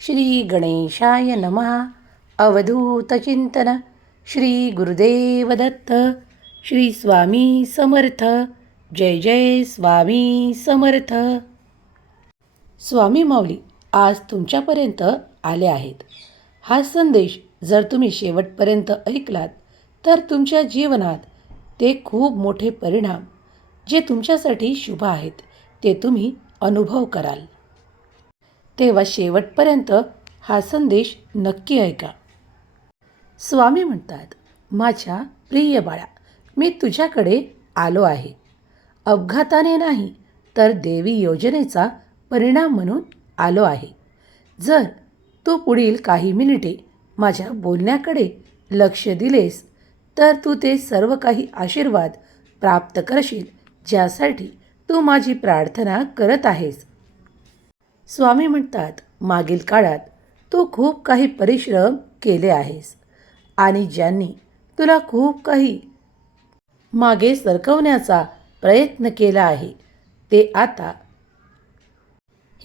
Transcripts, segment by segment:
श्री गणेशाय नमः अवधूतचिंतन श्री गुरुदेव दत्त। श्री स्वामी समर्थ। जय जय स्वामी समर्थ। स्वामी माऊली आज तुमच्यापर्यंत आले आहेत. हा संदेश जर तुम्ही शेवटपर्यंत ऐकलात तर तुमच्या जीवनात ते खूप मोठे परिणाम जे तुमच्यासाठी शुभ आहेत ते तुम्ही अनुभव कराल. तेव्हा शेवटपर्यंत हा संदेश नक्की ऐका. स्वामी म्हणतात माझ्या प्रिय बाळा मी तुझ्याकडे आलो आहे. अपघाताने नाही तर देवी योजनेचा परिणाम म्हणून आलो आहे. जर तू पुढील काही मिनिटे माझ्या बोलण्याकडे लक्ष दिलेस तर तू ते सर्व काही आशीर्वाद प्राप्त करशील ज्यासाठी तू माझी प्रार्थना करत आहेस. स्वामी म्हणतात मागील काळात तू खूप काही परिश्रम केले आहेस आणि ज्यांनी तुला खूप काही मागे सरकवण्याचा प्रयत्न केला आहे ते आता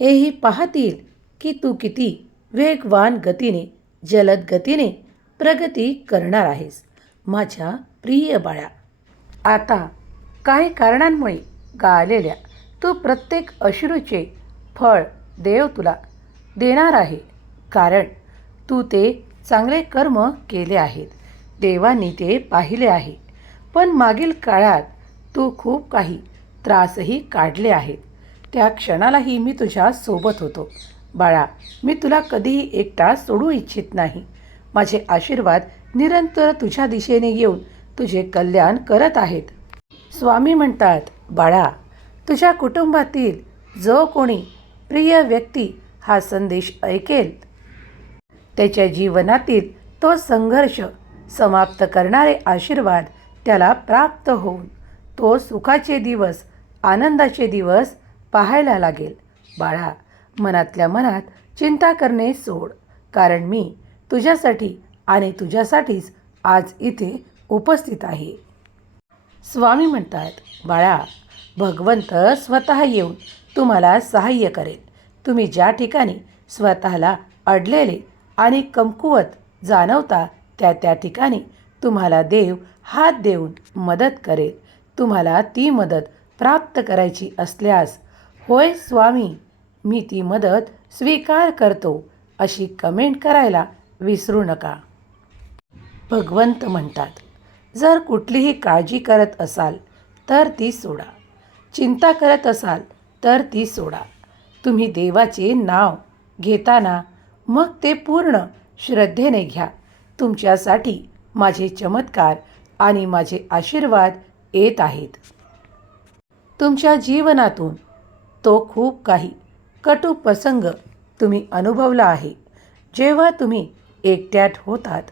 हेही पाहतील की तू किती वेगवान गतीने जलद गतीने प्रगती करणार आहेस. माझ्या प्रिय बाळा आता काही कारणांमुळे गाळलेल्या तू प्रत्येक अश्रूचे फळ देव तुला देणार आहे. कारण तू ते चांगले कर्म केले आहेत. देवांनी ते पाहिले आहे. पण मागील काळात तू खूप काही त्रासही काढले आहेत. त्या क्षणालाही मी तुझ्या सोबत होतो. बाळा मी तुला कधीही एकटा सोडू इच्छित नाही. माझे आशीर्वाद निरंतर तुझ्या दिशेने येऊन तुझे कल्याण करत आहेत. स्वामी म्हणतात बाळा तुझ्या कुटुंबातील जो कोणी प्रिय व्यक्ती हा संदेश ऐकेल. त्याच्या जीवनातील तो संघर्ष समाप्त करणारे आशीर्वाद त्याला प्राप्त होऊन तो सुखाचे दिवस आनंदाचे दिवस पाहायला लागेल. बाळा मनातल्या मनात चिंता करणे सोड कारण मी तुझ्यासाठी आणि तुझ्यासाठीच आज इथे उपस्थित आहे. स्वामी म्हणतात बाळा भगवंत स्वतः येऊन तुम्हाला सहाय्य करेल. तुम्ही ज्या ठिकाणी स्वतःला अडलेले आणि कमकुवत जाणवता त्या त्या ठिकाणी तुम्हाला देव हात देऊन मदत करेल. तुम्हाला ती मदत प्राप्त करायची असल्यास होय स्वामी मी ती मदत स्वीकार करतो अशी कमेंट करायला विसरू नका. भगवंत म्हणतात जर कुठलीही काळजी करत असाल तर ती सोडा. चिंता करत असाल तर ती सोडा. तुम्ही देवाचे नाव घेताना मग ते पूर्ण श्रद्धेने घ्या. तुमच्यासाठी माझे चमत्कार आणि माझे आशीर्वाद येत आहेत. तुमच्या जीवनातून तो खूप काही कटू प्रसंग तुम्ही अनुभवला आहे. जेव्हा तुम्ही एकट्यात होतात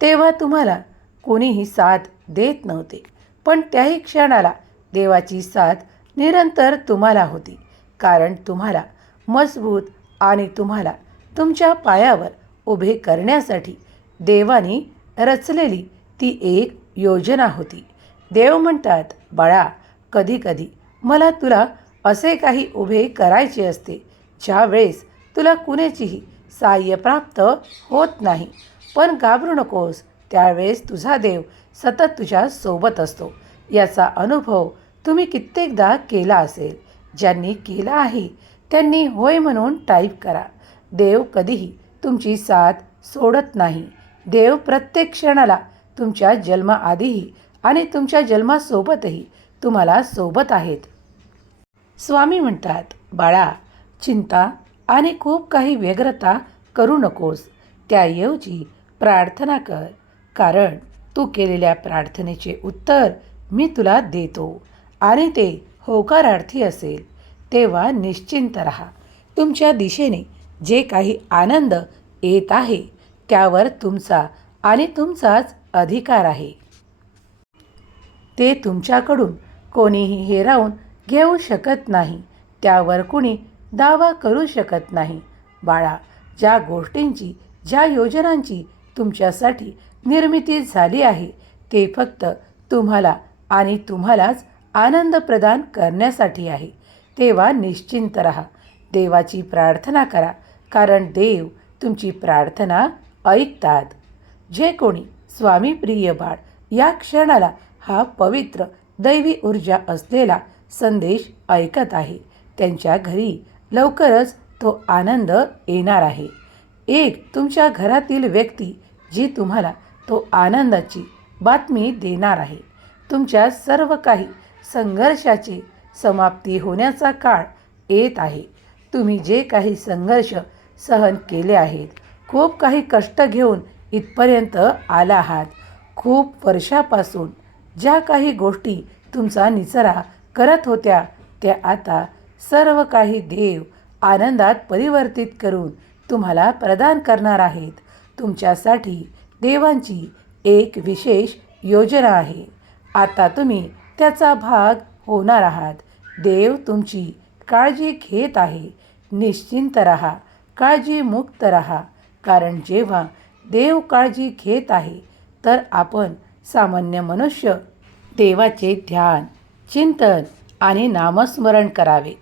तेव्हा तुम्हाला कोणीही साथ देत नव्हते. पण त्याही क्षणाला देवाची साथ निरंतर तुम्हाला होती. कारण तुम्हाला मजबूत आणि तुम्हाला तुमच्या पायावर उभे करण्यासाठी देवाने रचलेली ती एक योजना होती. देव म्हणतात बाळा कधीकधी मला तुला असे काही उभे करायचे असते ज्यावेळेस तुला कुणाचीही सहाय्य प्राप्त होत नाही. पण घाबरू नकोस त्यावेळेस तुझा देव सतत तुझ्या सोबत असतो. याचा अनुभव तुम्ही कित्येकदा केला असेल. ज्यांनी केला आहे त्यांनी होय म्हणून टाईप करा. देव कधीही तुमची साथ सोडत नाही. देव प्रत्येक क्षणाला तुमच्या जन्माआधीही आणि तुमच्या जन्मासोबतही तुम्हाला सोबत आहेत. स्वामी म्हणतात बाळा चिंता आणि खूप काही व्यग्रता करू नकोस. त्याऐवजी प्रार्थना कर. कारण तू केलेल्या प्रार्थनेचे उत्तर मी तुला देतो आणि ते होकारार्थी असेल. तेव्हा निश्चिंत राहा. तुमच्या दिशेने जे काही आनंद येत आहे त्यावर तुमचा आणि तुमचाच अधिकार आहे. ते तुमच्याकडून कोणीही हेरावून घेऊ शकत नाही. त्यावर कुणी दावा करू शकत नाही. बाळा ज्या गोष्टींची ज्या योजनांची तुमच्यासाठी निर्मिती झाली आहे ते फक्त तुम्हाला आणि तुम्हालाच आनंद प्रदान करण्यासाठी आहे. तेव्हा निश्चिंत रहा. देवाची प्रार्थना करा कारण देव तुमची प्रार्थना ऐकतात. जे कोणी स्वामी प्रिय बाळ या क्षणाला हा पवित्र दैवी ऊर्जा असलेला संदेश ऐकत आहे त्यांच्या घरी लवकरच तो आनंद येणार आहे. एक तुमच्या घरातील व्यक्ती जी तुम्हाला तो आनंदाची बातमी देणार आहे. तुमच्या सर्व काही संघर्षाचे समाप्ती होण्याचा काळ येत आहे. तुम्ही जे काही संघर्ष सहन केले आहेत खूप काही कष्ट घेऊन इथपर्यंत आला आहात. खूप वर्षापासून ज्या काही गोष्टी तुमचा निचरा करत होत्या त्या आता सर्व काही देव आनंदात परिवर्तित करून तुम्हाला प्रदान करणार आहेत. तुमच्यासाठी देवांची एक विशेष योजना आहे. आता तुम्ही त्याचा भाग होणार आहात. देव तुमची काळजी घेत आहे. निश्चिंत रहा काळजीमुक्त रहा. कारण जेव्हा देव काळजी घेत आहे तर आपण सामान्य मनुष्य देवाचे ध्यान चिंतन आणि नामस्मरण करावे.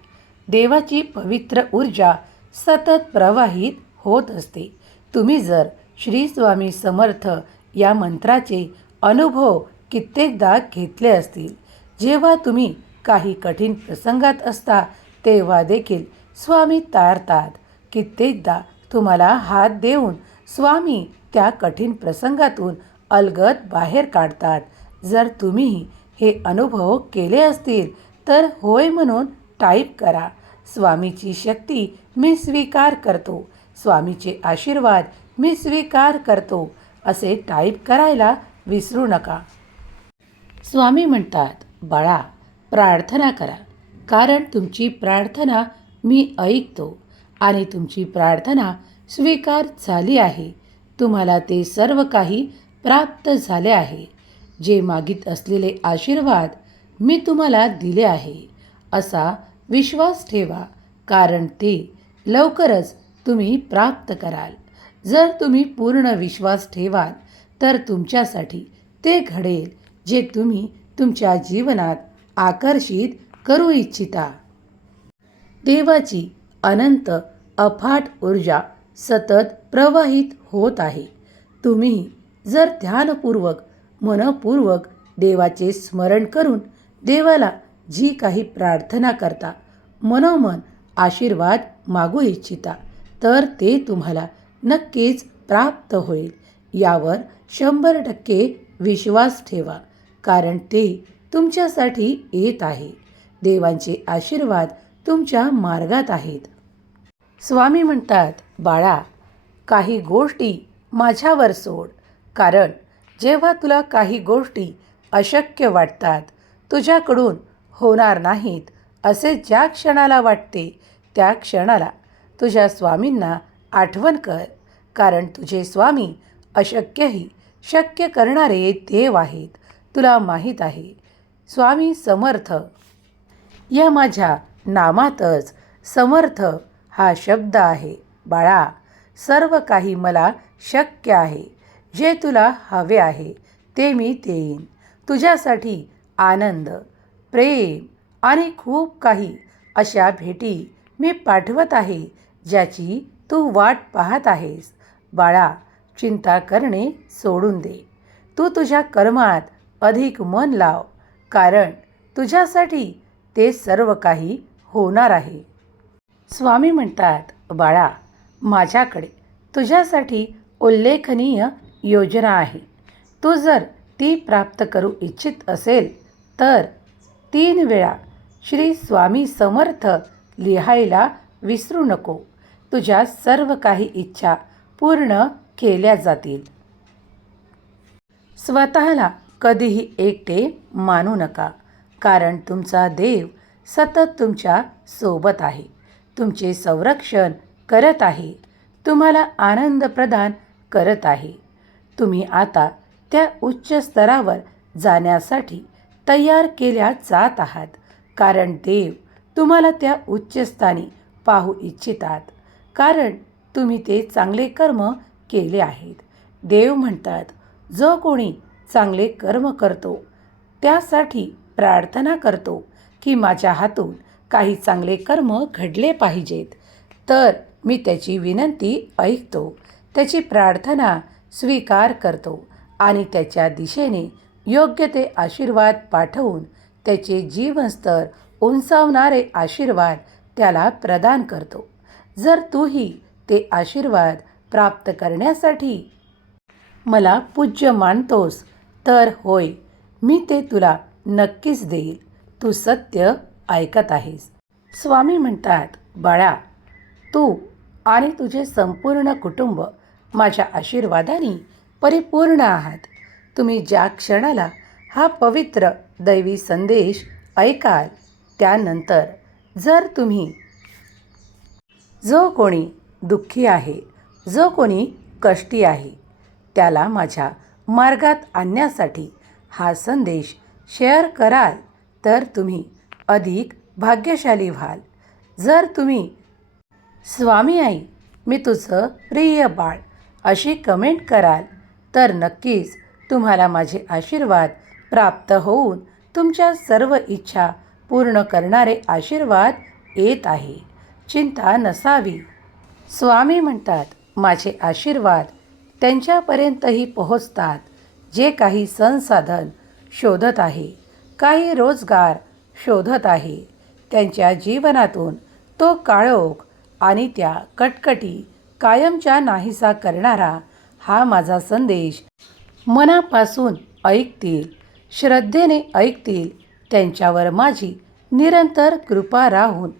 देवाची पवित्र ऊर्जा सतत प्रवाहित होत असते. तुम्ही जर श्री स्वामी समर्थ या मंत्राचे अनुभव कित्येकदा घेतले असतील जेव्हा तुम्ही काही कठीण प्रसंगात असता तेव्हा देखील स्वामी तारतात. कित्येकदा तुम्हाला हात देऊन स्वामी त्या कठीण प्रसंगातून अलगद बाहेर काढतात. जर तुम्ही हे अनुभव केले असतील तर होय म्हणून टाईप करा. स्वामीची शक्ती मी स्वीकार करतो. स्वामीचे आशीर्वाद मी स्वीकार करतो. असे टाईप करायला विसरू नका. स्वामी म्हणतात बाळा प्रार्थना करा. कारण तुमची प्रार्थना मी ऐकतो आणि तुमची प्रार्थना स्वीकार झाली आहे. तुम्हाला ते सर्व काही प्राप्त झाले आहे. जे मागित असलेले आशीर्वाद मी तुम्हाला दिले आहे. असा विश्वास ठेवा. कारण ते लवकरच तुम्ही प्राप्त कराल. जर तुम्ही पूर्ण विश्वास ठेवाल तर तुमच्यासाठी ते घडेल जे तुम्ही तुमच्या जीवनात आकर्षित करू इच्छिता. देवाची अनंत अफाट ऊर्जा सतत प्रवाहित होत आहे. तुम्ही जर ध्यानपूर्वक मनपूर्वक देवाचे स्मरण करून देवाला जी काही प्रार्थना करता मनोमन आशीर्वाद मागू इच्छिता तर ते तुम्हाला नक्कीच प्राप्त होईल. यावर शंभर टक्के विश्वास ठेवा कारण ते तुमच्यासाठी येत आहे. देवांचे आशीर्वाद तुमच्या मार्गात आहेत. स्वामी म्हणतात बाळा काही गोष्टी माझ्यावर सोड. कारण जेव्हा तुला काही गोष्टी अशक्य वाटतात तुझ्याकडून होणार नाहीत असे ज्या क्षणाला वाटते त्या क्षणाला तुझ्या स्वामींना आठवण कर. कारण तुझे स्वामी अशक्यही शक्य करणारे देव आहेत. तुला माहीत आहे स्वामी समर्थ. या माझ्या नामातच समर्थ हा शब्द आहे. बाळा सर्व काही मला शक्य आहे. जे तुला हवे आहे ते मी देईन. तुझ्यासाठी आनंद प्रेम आणि खूप काही अशा भेटी मी पाठवत आहे ज्याची तू वाट पाहत आहेस. बाळा चिंता करणे सोडून दे. तू तुझ्या कर्मात अधिक मन लाव. कारण तुझ्यासाठी ते सर्व काही होणार आहे. स्वामी म्हणतात बाळा माझ्याकडे तुझ्यासाठी उल्लेखनीय योजना आहे. तू जर ती प्राप्त करू इच्छित असेल तर तीन वेळा श्री स्वामी समर्थ लिहायला विसरू नको. तुझ्या सर्व काही इच्छा पूर्ण केल्या जातील. स्वतःला कधीही एकटे मानू नका कारण तुमचा देव सतत तुमच्यासोबत आहे. तुमचे संरक्षण करत आहे. तुम्हाला आनंद प्रदान करत आहे. तुम्ही आता त्या उच्च स्तरावर जाण्यासाठी तयार केल्या जात आहात कारण देव तुम्हाला त्या उच्चस्थानी पाहू इच्छितात कारण तुम्ही ते चांगले कर्म केले आहेत. देव म्हणतात जो कोणी चांगले कर्म करतो. त्यासाठी प्रार्थना करतो की माझ्या हातून काही चांगले कर्म घडले पाहिजेत. तर मी त्याची विनंती ऐकतो. त्याची प्रार्थना स्वीकार करतो आणि त्याच्या दिशेने योग्य ते आशीर्वाद पाठवून त्याचे जीवनस्तर उंचावणारे आशीर्वाद त्याला प्रदान करतो. जर तूही ते आशीर्वाद प्राप्त करण्यासाठी मला पूज्य मानतोस तर होय मी ते तुला नक्कीच देईल. तू सत्य ऐकत आहेस. स्वामी म्हणतात बाळा तू आणि तुझे संपूर्ण कुटुंब माझ्या आशीर्वादाने परिपूर्ण आहात. तुम्ही ज्या क्षणाला हा पवित्र दैवी संदेश ऐकाल त्यानंतर जर तुम्ही जो कोणी दुःखी आहे जो कोणी कष्टी आहे त्याला माझ्या मार्गात आणण्यासाठी हा संदेश शेअर कराल तर तुम्ही अधिक भाग्यशाली व्हाल. जर तुम्ही स्वामी आई मी तुझं प्रिय बाळ अशी कमेंट कराल तर नक्कीच तुम्हाला माझे आशीर्वाद प्राप्त होऊन तुमच्या सर्व इच्छा पूर्ण करणारे आशीर्वाद येत आहे. चिंता नसावी. स्वामी म्हणतात माझे आशीर्वाद त्यांच्यापर्यंतही पोहोचतात जे काही संसाधन शोधत आहे काही रोजगार शोधत आहे. त्यांच्या जीवनातून तो काळोख आणि त्या कटकटी कायमच्या नाहीसा करणारा हा माझा संदेश मनापासून ऐकतील श्रद्धेने ऐकतील त्यांच्यावर माझी निरंतर कृपा राहून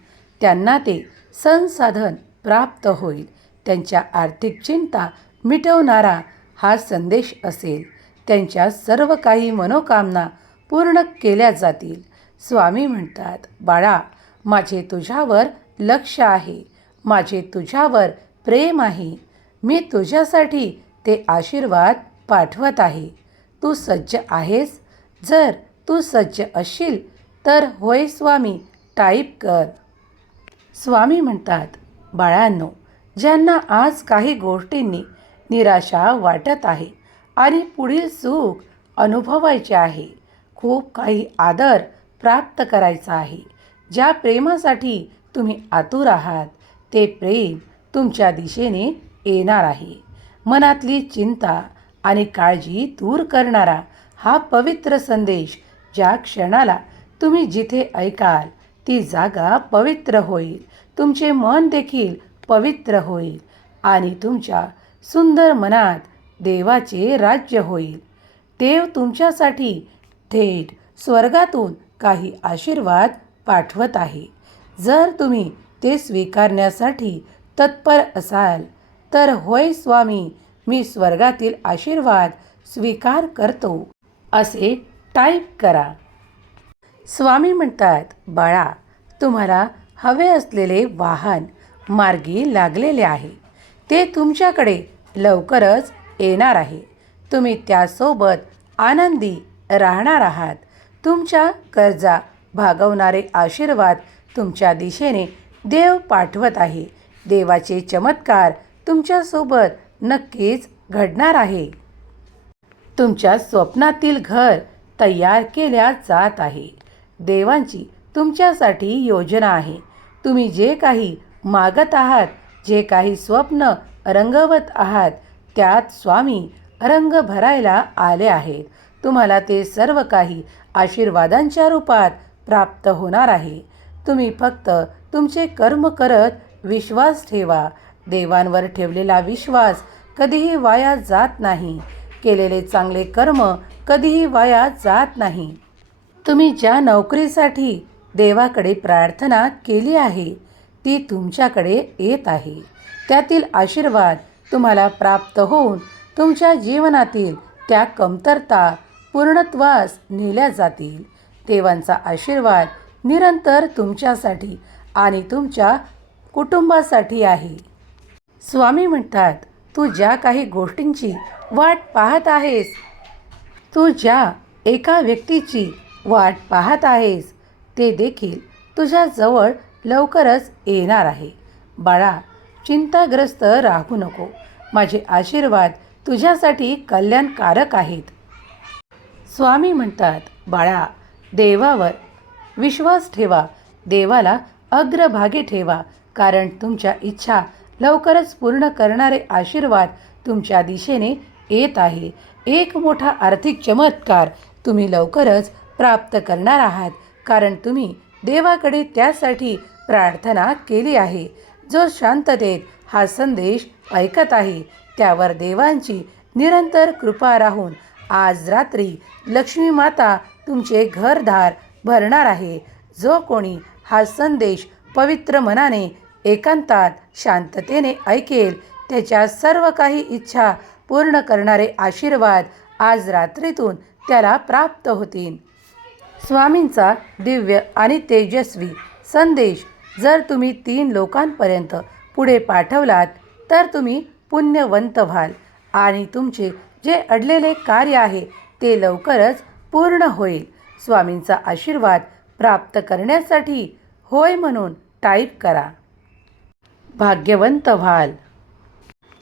त्यांना ते संसाधन प्राप्त होईल. त्यांच्या आर्थिक चिंता मिटवणारा हा संदेश असेल. त्यांच्या सर्व काही मनोकामना पूर्ण केल्या जातील. स्वामी म्हणतात बाळा माझे तुझ्यावर लक्ष आहे. माझे तुझ्यावर प्रेम आहे. मी तुझ्यासाठी ते आशीर्वाद पाठवत आहे. तू सज्ज आहेस. जर तू सज्ज असशील तर होय स्वामी टाईप कर. स्वामी म्हणतात बाळांनो ज्यांना आज काही गोष्टींनी निराशा वाटत आहे आणि पुढील सुख अनुभवायचे आहे. खूप काही आदर प्राप्त करायचा आहे. ज्या प्रेमासाठी तुम्ही आतुर आहात ते प्रेम तुमच्या दिशेने येणार आहे. मनातली चिंता आणि काळजी दूर करणारा हा पवित्र संदेश ज्या क्षणाला तुम्ही जिथे ऐकाल ती जागा पवित्र होईल. तुमचे मन देखील पवित्र होईल आणि तुमच्या सुंदर मनात देवाचे राज्य होईल. देव तुमच्यासाठी थेट स्वर्गातून काही आशीर्वाद पाठवत आहे. जर तुम्ही ते स्वीकारण्यासाठी तत्पर असाल तर होय स्वामी मी स्वर्गातील आशीर्वाद स्वीकार करतो. असे टाईप करा. स्वामी म्हणतात बाळा तुम्हाला हवे असलेले वाहन मार्गी लागलेले आहे. ते तुमच्याकडे लवकरच येणार आहे. तुम्ही त्यासोबत आनंदी राहणार आहात. तुमच्या कर्जा भागवणारे आशीर्वाद तुमच्या दिशेने देव पाठवत आहे. देवाचे चमत्कार तुमच्यासोबत नक्कीच घडणार आहे. तुमच्या स्वप्नातील घर तयार केल्या जात आहे. देवांची तुमच्यासाठी योजना आहे. तुम्ही जे काही मागत आहात जे काही स्वप्न रंगवत आहात त्यात स्वामी रंग भरायला आले आहेत. तुम्हाला ते सर्व काही आशीर्वादांच्या रूपात प्राप्त होणार आहे. तुम्ही फक्त तुमचे कर्म करत विश्वास ठेवा. देवांवर ठेवलेला विश्वास कधीही वाया जात नाही. केलेले चांगले कर्म कधीही वाया जात नाही. तुम्ही ज्या नोकरीसाठी देवाकडे प्रार्थना केली आहे ती तुमच्याकडे येत आहे. त्यातील आशीर्वाद तुम्हाला प्राप्त होऊन तुमच्या जीवनातील त्या कमतरता पूर्णत्वास नेल्या जातील. देवांचा आशीर्वाद निरंतर तुमच्यासाठी आणि तुमच्या कुटुंबासाठी आहे. स्वामी म्हणतात तू ज्या काही गोष्टींची वाट पाहत आहेस तू ज्या एका व्यक्तीची वाट पाहत आहेस ते देखील तुझ्याजवळ लवकरच येणार आहे. बाळा चिंताग्रस्त राहू नको. माझे आशीर्वाद तुझ्यासाठी कल्याणकारक आहेत. स्वामी म्हणतात बाळा देवावर विश्वास ठेवा. देवाला अग्रभागी ठेवा. कारण तुमच्या इच्छा लवकरच पूर्ण करणारे आशीर्वाद तुमच्या दिशेने येत आहे. एक मोठा आर्थिक चमत्कार तुम्ही लवकरच प्राप्त करणार आहात. कारण तुम्ही देवाकडे त्यासाठी प्रार्थना केली आहे. जो शांततेत हा संदेश ऐकत आहे त्यावर देवांची निरंतर कृपा राहून आज रात्री लक्ष्मी माता तुमचे घरदार भरणार आहे. जो कोणी हा संदेश पवित्र मनाने एकांतात शांततेने ऐकेल त्याच्या सर्व काही इच्छा पूर्ण करणारे आशीर्वाद आज रात्रीतून त्याला प्राप्त होतील. स्वामींचा दिव्य आणि तेजस्वी संदेश जर तुम्ही तीन लोकांपर्यंत पुढे पाठवलात तर तुम्ही पुण्यवंत व्हाल. आणि तुमचे जे अडलेले कार्य आहे ते लवकरच पूर्ण होईल. स्वामींचा आशीर्वाद प्राप्त करण्यासाठी होय म्हणून टाईप करा. भाग्यवंत व्हाल.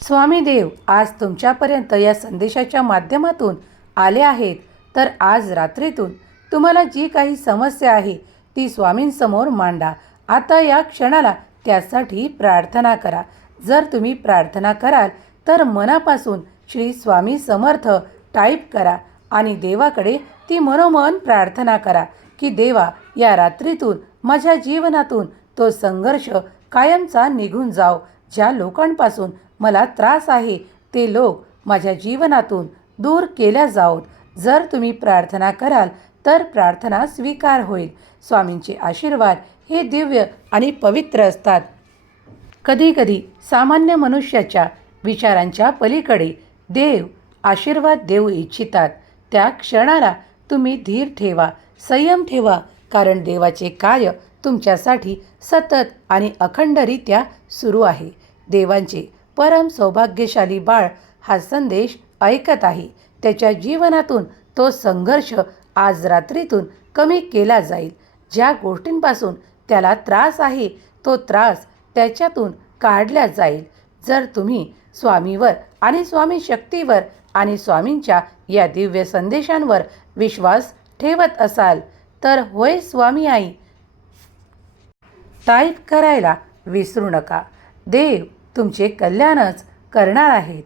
स्वामी देव आज तुमच्यापर्यंत या संदेशाच्या माध्यमातून आले आहेत. तर आज रात्रीतून तुम्हाला जी काही समस्या आहे ती स्वामींसमोर मांडा. आता या क्षणाला त्यासाठी प्रार्थना करा. जर तुम्ही प्रार्थना कराल तर मनापासून श्री स्वामी समर्थ टाईप करा आणि देवाकडे ती मनोमन प्रार्थना करा की देवा या रात्रीतून माझ्या जीवनातून तो संघर्ष कायमचा निघून जाव ज्या लोकांपासून मला त्रास आहे ते लोक माझ्या जीवनातून दूर केल्या जावोत जर तुम्ही प्रार्थना कराल तर प्रार्थना स्वीकार होईल. स्वामींचे आशीर्वाद हे दिव्य आणि पवित्र असतात. कधीकधी सामान्य मनुष्याच्या विचारांच्या पलीकडे देव आशीर्वाद देऊ इच्छितात. त्या क्षणाला तुम्ही धीर ठेवा संयम ठेवा कारण देवाचे कार्य तुमच्यासाठी सतत आणि अखंडरित्या सुरू आहे. देवांचे परम सौभाग्यशाली बाळ हा संदेश ऐकत आहे. त्याच्या जीवनातून तो संघर्ष आज रात्रीतून कमी केला जाईल. ज्या गोष्टींपासून त्याला त्रास आहे तो त्रास त्याच्यातून काढला जाईल. जर तुम्ही स्वामीवर आणि स्वामी शक्तीवर आणि स्वामींच्या या दिव्य संदेशांवर विश्वास ठेवत असाल तर होय स्वामी आई टाईप करायला विसरू नका. देव तुमचे कल्याणच करणार आहेत.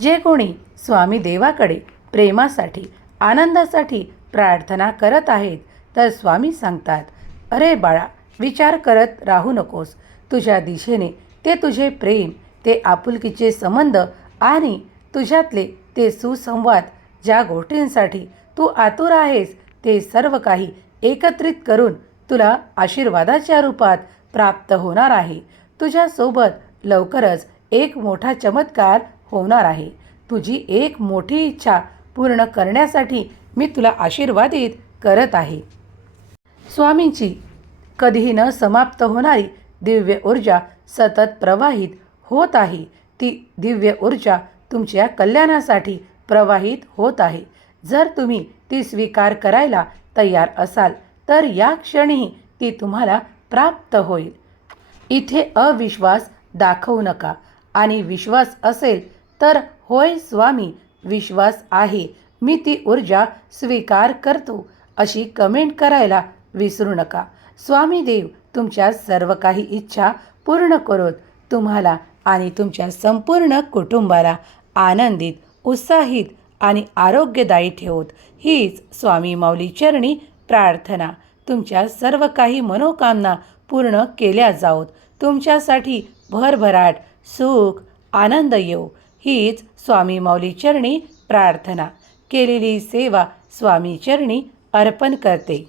जे कोणी स्वामी देवाकडे प्रेमासाठी आनंदासाठी प्रार्थना करत आहेत तर स्वामी सांगतात अरे बाळा विचार करत राहू नकोस. तुझ्या दिशेने ते तुझे प्रेम ते आपुलकीचे संबंध आणि तुझ्यातले ते सुसंवाद ज्या गोष्टींसाठी तू आतुर आहेस ते सर्व काही एकत्रित करून तुला आशीर्वादाच्या रूपात प्राप्त होणार आहे. तुझ्यासोबत लवकरच एक मोठा चमत्कार होणार आहे. तुझी एक मोठी इच्छा पूर्ण करण्यासाठी मी तुला आशीर्वादित करत आहे. स्वामींची कधीही न समाप्त होणारी दिव्य ऊर्जा सतत प्रवाहित होत आहे. ती दिव्य ऊर्जा तुमच्या कल्याणासाठी प्रवाहित होत आहे. जर तुम्ही ती स्वीकार करायला तयार असाल तर या क्षणीही ती तुम्हाला प्राप्त होईल. इथे अविश्वास दाखवू नका. आणि विश्वास असेल तर होय स्वामी विश्वास आहे. मी ती ऊर्जा स्वीकार करतो अशी कमेंट करायला विसरू नका. स्वामी देव तुमच्या सर्व काही इच्छा पूर्ण करोत. तुम्हाला आणि तुमच्या संपूर्ण कुटुंबाला आनंदित उत्साहित आणि आरोग्यदायी ठेवत. हीच स्वामी माऊली चरणी प्रार्थना. तुमच्या सर्व काही मनोकामना पूर्ण केल्या जाऊत तुमच्यासाठी भरभराट सुख आनंद येऊ हीच स्वामी माऊली चरणी प्रार्थना. केलेली सेवा स्वामी चरणी अर्पण करते.